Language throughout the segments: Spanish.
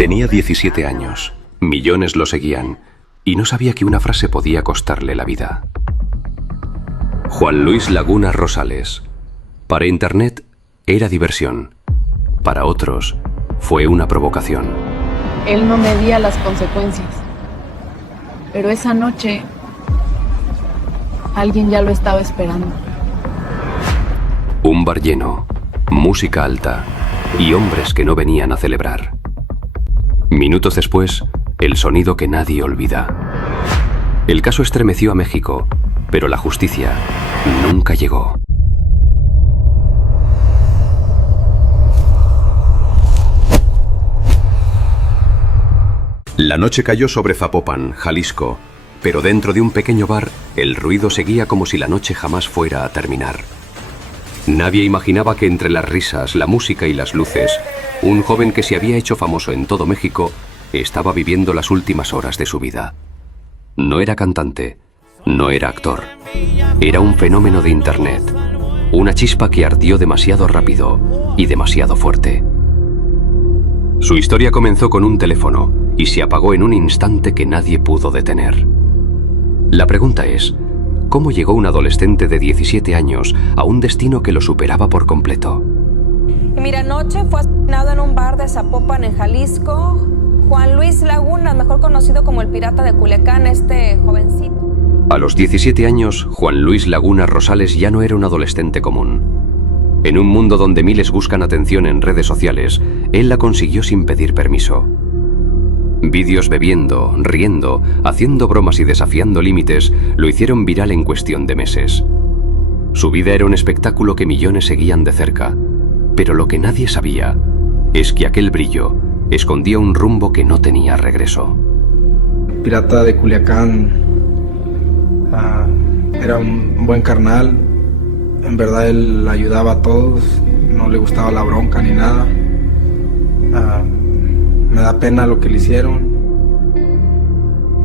Tenía 17 años, millones lo seguían y no sabía que una frase podía costarle la vida. Juan Luis Laguna Rosales. Para Internet era diversión, para otros fue una provocación. Él no medía las consecuencias, pero esa noche alguien ya lo estaba esperando. Un bar lleno, música alta y hombres que no venían a celebrar. Minutos después, el sonido que nadie olvida. El caso estremeció a México, pero la justicia nunca llegó. La noche cayó sobre Zapopan, Jalisco, pero dentro de un pequeño bar, el ruido seguía como si la noche jamás fuera a terminar. Nadie imaginaba que entre las risas, la música y las luces, un joven que se había hecho famoso en todo México estaba viviendo las últimas horas de su vida. No era cantante, no era actor, era un fenómeno de Internet, una chispa que ardió demasiado rápido y demasiado fuerte. Su historia comenzó con un teléfono y se apagó en un instante que nadie pudo detener. La pregunta es, ¿cómo llegó un adolescente de 17 años a un destino que lo superaba por completo? Y mira, anoche fue asesinado en un bar de Zapopan, en Jalisco, Juan Luis Laguna, mejor conocido como el Pirata de Culiacán, este jovencito. A los 17 años, Juan Luis Laguna Rosales ya no era un adolescente común. En un mundo donde miles buscan atención en redes sociales, él la consiguió sin pedir permiso. Vídeos bebiendo, riendo, haciendo bromas y desafiando límites lo hicieron viral en cuestión de meses. Su vida era un espectáculo que millones seguían de cerca, pero lo que nadie sabía es que aquel brillo escondía un rumbo que no tenía regreso. El Pirata de Culiacán era un buen carnal, en verdad él ayudaba a todos, no le gustaba la bronca ni nada. Me da pena lo que le hicieron.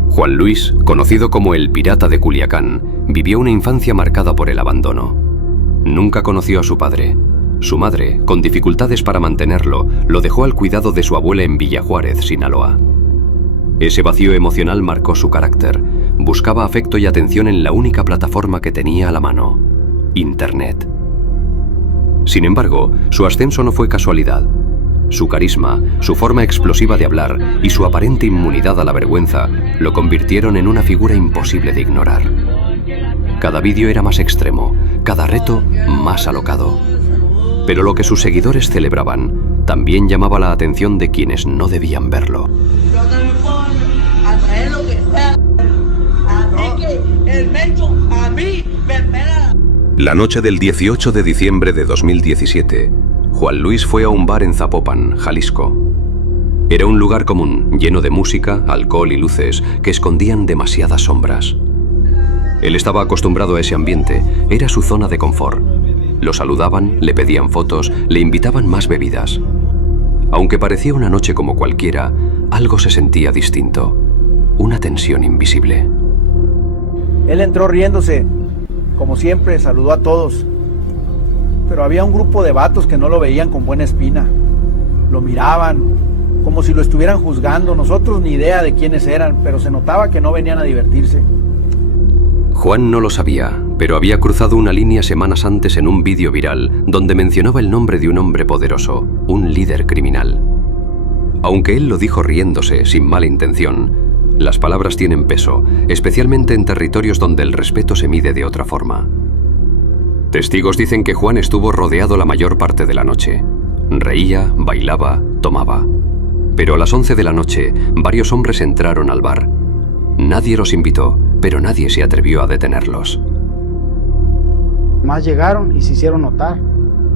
Juan Luis, conocido como el Pirata de Culiacán, vivió una infancia marcada por el abandono. Nunca conoció a su padre. Su madre, con dificultades para mantenerlo, lo dejó al cuidado de su abuela en Villa Juárez, Sinaloa. Ese vacío emocional marcó su carácter. Buscaba afecto y atención en la única plataforma que tenía a la mano: Internet. Sin embargo, su ascenso no fue casualidad. Su carisma, su forma explosiva de hablar y su aparente inmunidad a la vergüenza lo convirtieron en una figura imposible de ignorar. Cada vídeo era más extremo, cada reto más alocado. Pero lo que sus seguidores celebraban también llamaba la atención de quienes no debían verlo. La noche del 18 de diciembre de 2017, Juan Luis fue a un bar en Zapopan, Jalisco. Era un lugar común, lleno de música, alcohol y luces que escondían demasiadas sombras. Él estaba acostumbrado a ese ambiente, era su zona de confort. Lo saludaban, le pedían fotos, le invitaban más bebidas. Aunque parecía una noche como cualquiera, algo se sentía distinto, una tensión invisible. Él entró riéndose, como siempre, saludó a todos. Pero había un grupo de vatos que no lo veían con buena espina. Lo miraban, como si lo estuvieran juzgando. Nosotros ni idea de quiénes eran, pero se notaba que no venían a divertirse. Juan no lo sabía, pero había cruzado una línea semanas antes en un vídeo viral donde mencionaba el nombre de un hombre poderoso, un líder criminal. Aunque él lo dijo riéndose, sin mala intención, las palabras tienen peso, especialmente en territorios donde el respeto se mide de otra forma. Testigos dicen que Juan estuvo rodeado la mayor parte de la noche. Reía, bailaba, tomaba. Pero a las 11 de la noche, varios hombres entraron al bar. Nadie los invitó, pero nadie se atrevió a detenerlos. Más llegaron y se hicieron notar.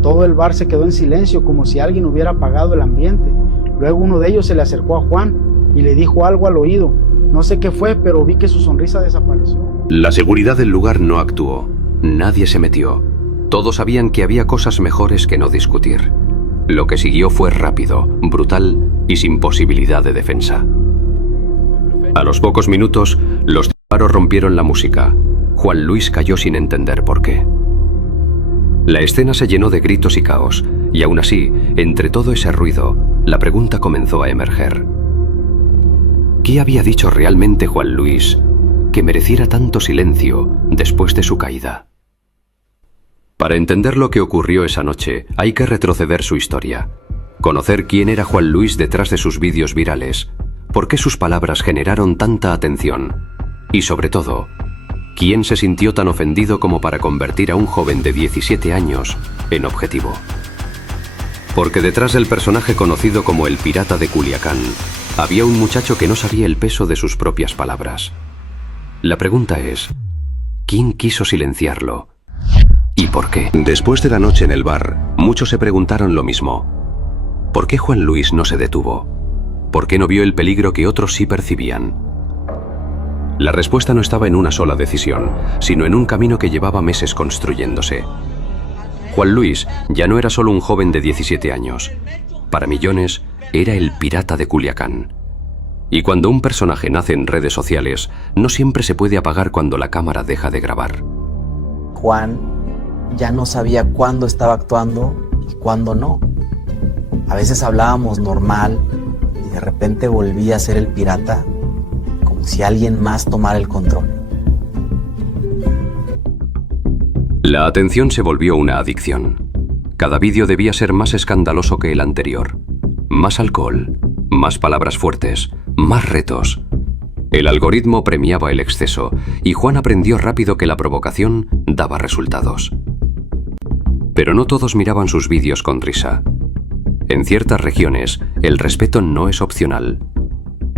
Todo el bar se quedó en silencio, como si alguien hubiera apagado el ambiente. Luego uno de ellos se le acercó a Juan y le dijo algo al oído. No sé qué fue, pero vi que su sonrisa desapareció. La seguridad del lugar no actuó. Nadie se metió. Todos sabían que había cosas mejores que no discutir. Lo que siguió fue rápido, brutal y sin posibilidad de defensa. A los pocos minutos, los disparos rompieron la música. Juan Luis cayó sin entender por qué. La escena se llenó de gritos y caos, y aún así, entre todo ese ruido, la pregunta comenzó a emerger. ¿Qué había dicho realmente Juan Luis que mereciera tanto silencio después de su caída? Para entender lo que ocurrió esa noche, hay que retroceder su historia, conocer quién era Juan Luis detrás de sus vídeos virales, por qué sus palabras generaron tanta atención y, sobre todo, quién se sintió tan ofendido como para convertir a un joven de 17 años en objetivo. Porque detrás del personaje conocido como el Pirata de Culiacán, había un muchacho que no sabía el peso de sus propias palabras. La pregunta es, ¿quién quiso silenciarlo? ¿Y por qué? Después de la noche en el bar, muchos se preguntaron lo mismo. ¿Por qué Juan Luis no se detuvo? ¿Por qué no vio el peligro que otros sí percibían? La respuesta no estaba en una sola decisión, sino en un camino que llevaba meses construyéndose. Juan Luis ya no era solo un joven de 17 años. Para millones, era el Pirata de Culiacán. Y cuando un personaje nace en redes sociales, no siempre se puede apagar cuando la cámara deja de grabar. Juan ya no sabía cuándo estaba actuando y cuándo no. A veces hablábamos normal y de repente volvía a ser el pirata, como si alguien más tomara el control. La atención se volvió una adicción. Cada vídeo debía ser más escandaloso que el anterior. Más alcohol, más palabras fuertes, más retos. El algoritmo premiaba el exceso y Juan aprendió rápido que la provocación daba resultados. Pero no todos miraban sus vídeos con risa. En ciertas regiones, el respeto no es opcional.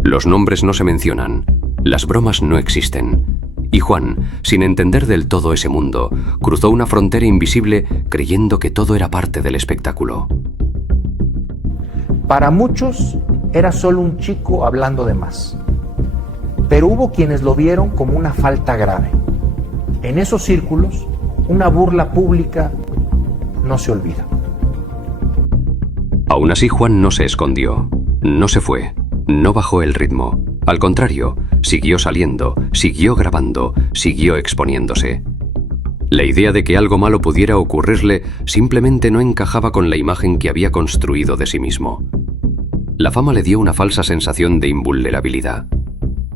Los nombres no se mencionan, las bromas no existen. Y Juan, sin entender del todo ese mundo, cruzó una frontera invisible creyendo que todo era parte del espectáculo. Para muchos era solo un chico hablando de más, pero hubo quienes lo vieron como una falta grave. En esos círculos, una burla pública no se olvida. Aún así, Juan no se escondió, no se fue, no bajó el ritmo. Al contrario, siguió saliendo, siguió grabando, siguió exponiéndose. La idea de que algo malo pudiera ocurrirle simplemente no encajaba con la imagen que había construido de sí mismo. La fama le dio una falsa sensación de invulnerabilidad.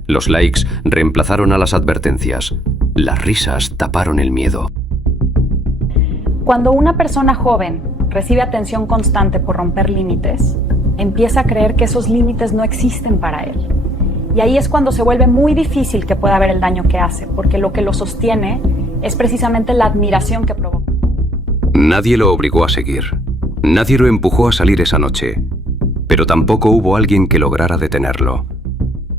Los likes reemplazaron a las advertencias. Las risas taparon el miedo. Cuando una persona joven recibe atención constante por romper límites, empieza a creer que esos límites no existen para él. Y ahí es cuando se vuelve muy difícil que pueda ver el daño que hace, porque lo que lo sostiene es precisamente la admiración que provoca. Nadie lo obligó a seguir. Nadie lo empujó a salir esa noche. Pero tampoco hubo alguien que lograra detenerlo.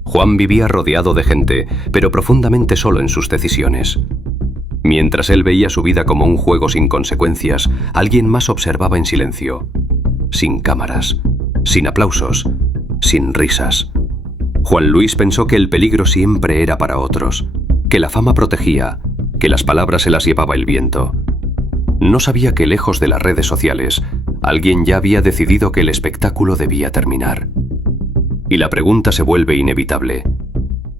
Juan vivía rodeado de gente, pero profundamente solo en sus decisiones. Mientras él veía su vida como un juego sin consecuencias, alguien más observaba en silencio. Sin cámaras, sin aplausos, sin risas. Juan Luis pensó que el peligro siempre era para otros, que la fama protegía, que las palabras se las llevaba el viento. No sabía que lejos de las redes sociales, alguien ya había decidido que el espectáculo debía terminar. Y la pregunta se vuelve inevitable.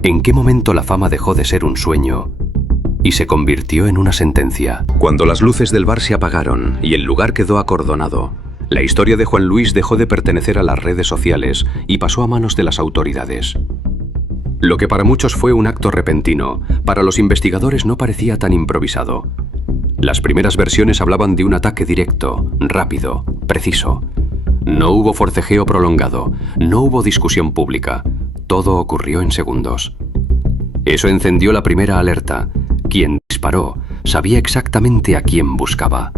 ¿En qué momento la fama dejó de ser un sueño y se convirtió en una sentencia? Cuando las luces del bar se apagaron y el lugar quedó acordonado, la historia de Juan Luis dejó de pertenecer a las redes sociales y pasó a manos de las autoridades. Lo que para muchos fue un acto repentino, para los investigadores no parecía tan improvisado. Las primeras versiones hablaban de un ataque directo, rápido, preciso. No hubo forcejeo prolongado, no hubo discusión pública. Todo ocurrió en segundos. Eso encendió la primera alerta. Quien disparó sabía exactamente a quién buscaba.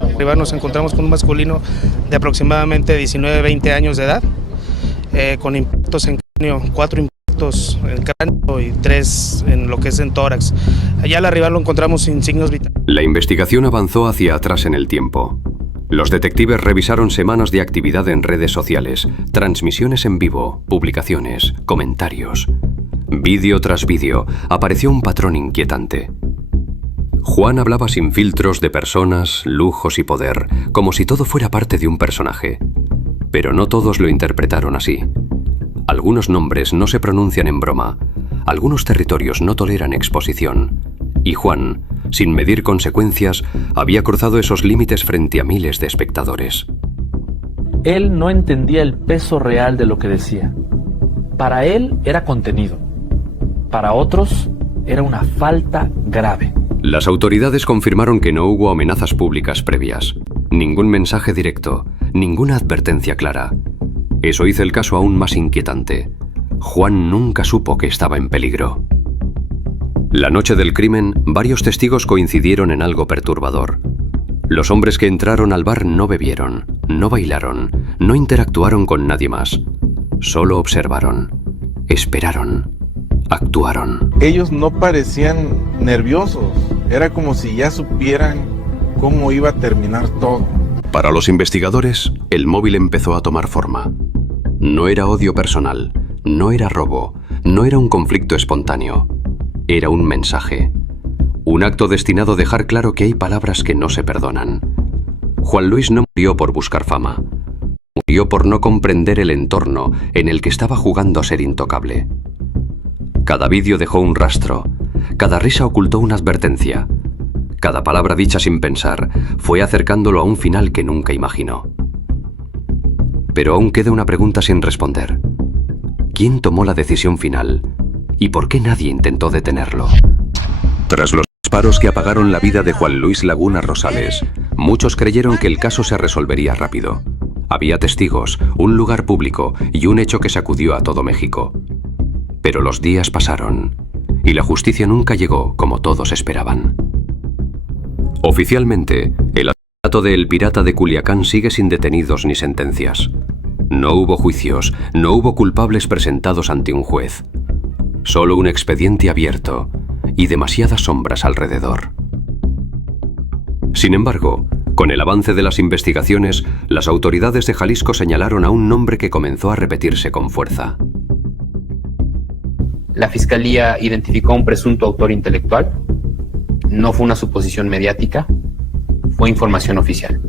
Arriba nos encontramos con un masculino de aproximadamente 19-20 años de edad, con impactos en cráneo, 4 impactos en cráneo y 3 en lo que es en tórax. Allá al arribar lo encontramos sin signos vitales. La investigación avanzó hacia atrás en el tiempo. Los detectives revisaron semanas de actividad en redes sociales, transmisiones en vivo, publicaciones, comentarios. Vídeo tras vídeo, apareció un patrón inquietante. Juan hablaba sin filtros de personas, lujos y poder, como si todo fuera parte de un personaje. Pero no todos lo interpretaron así. Algunos nombres no se pronuncian en broma, algunos territorios no toleran exposición. Y Juan, sin medir consecuencias, había cruzado esos límites frente a miles de espectadores. Él no entendía el peso real de lo que decía. Para él era contenido. Para otros era una falta grave. Las autoridades confirmaron que no hubo amenazas públicas previas, ningún mensaje directo, ninguna advertencia clara. Eso hizo el caso aún más inquietante. Juan nunca supo que estaba en peligro. La noche del crimen, varios testigos coincidieron en algo perturbador. Los hombres que entraron al bar no bebieron, no bailaron, no interactuaron con nadie más. Solo observaron, esperaron, actuaron. Ellos no parecían nerviosos. Era como si ya supieran cómo iba a terminar todo. Para los investigadores, el móvil empezó a tomar forma. No era odio personal, no era robo, no era un conflicto espontáneo. Era un mensaje. Un acto destinado a dejar claro que hay palabras que no se perdonan. Juan Luis no murió por buscar fama. Murió por no comprender el entorno en el que estaba jugando a ser intocable. Cada vídeo dejó un rastro. Cada risa ocultó una advertencia. Cada palabra dicha sin pensar fue acercándolo a un final que nunca imaginó. Pero aún queda una pregunta sin responder. ¿Quién tomó la decisión final? ¿Y por qué nadie intentó detenerlo? Tras los disparos que apagaron la vida de Juan Luis Laguna Rosales, muchos creyeron que el caso se resolvería rápido. Había testigos, un lugar público y un hecho que sacudió a todo México. Pero los días pasaron y la justicia nunca llegó como todos esperaban. Oficialmente, el asesinato de El Pirata de Culiacán sigue sin detenidos ni sentencias. No hubo juicios, no hubo culpables presentados ante un juez. Solo un expediente abierto y demasiadas sombras alrededor. Sin embargo, con el avance de las investigaciones, las autoridades de Jalisco señalaron a un nombre que comenzó a repetirse con fuerza. La Fiscalía identificó a un presunto autor intelectual. No fue una suposición mediática, fue información oficial.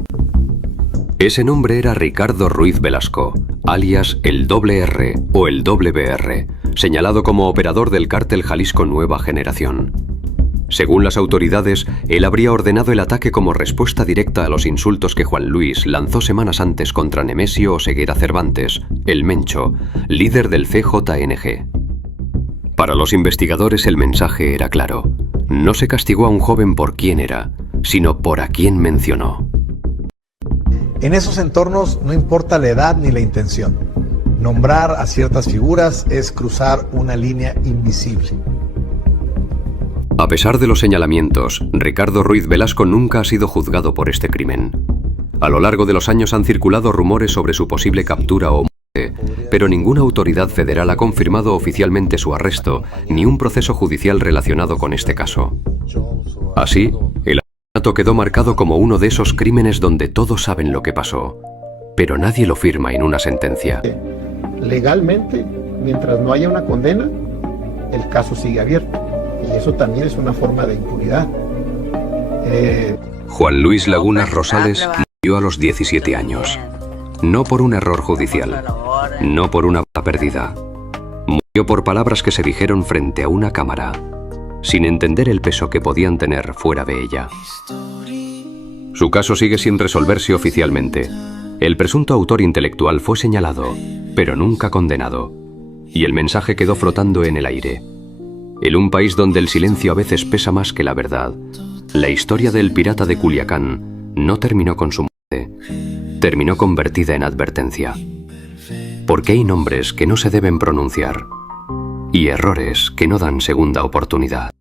Ese nombre era Ricardo Ruiz Velasco, alias el R o el WR, señalado como operador del cártel Jalisco Nueva Generación. Según las autoridades, él habría ordenado el ataque como respuesta directa a los insultos que Juan Luis lanzó semanas antes contra Nemesio Oseguera Cervantes, el Mencho, líder del CJNG. Para los investigadores el mensaje era claro. No se castigó a un joven por quién era, sino por a quién mencionó. En esos entornos no importa la edad ni la intención. Nombrar a ciertas figuras es cruzar una línea invisible. A pesar de los señalamientos, Ricardo Ruiz Velasco nunca ha sido juzgado por este crimen. A lo largo de los años han circulado rumores sobre su posible captura o muerte, pero ninguna autoridad federal ha confirmado oficialmente su arresto, ni un proceso judicial relacionado con este caso. Así, el asesinato quedó marcado como uno de esos crímenes donde todos saben lo que pasó, pero nadie lo firma en una sentencia. Legalmente, mientras no haya una condena, el caso sigue abierto. Y eso también es una forma de impunidad. Juan Luis Laguna Rosales murió a los 17 años. No por un error judicial, no por una bala perdida. Murió por palabras que se dijeron frente a una cámara, sin entender el peso que podían tener fuera de ella. Su caso sigue sin resolverse oficialmente. El presunto autor intelectual fue señalado, pero nunca condenado. Y el mensaje quedó flotando en el aire. En un país donde el silencio a veces pesa más que la verdad, la historia del pirata de Culiacán no terminó con su muerte, terminó convertida en advertencia. Porque hay nombres que no se deben pronunciar y errores que no dan segunda oportunidad.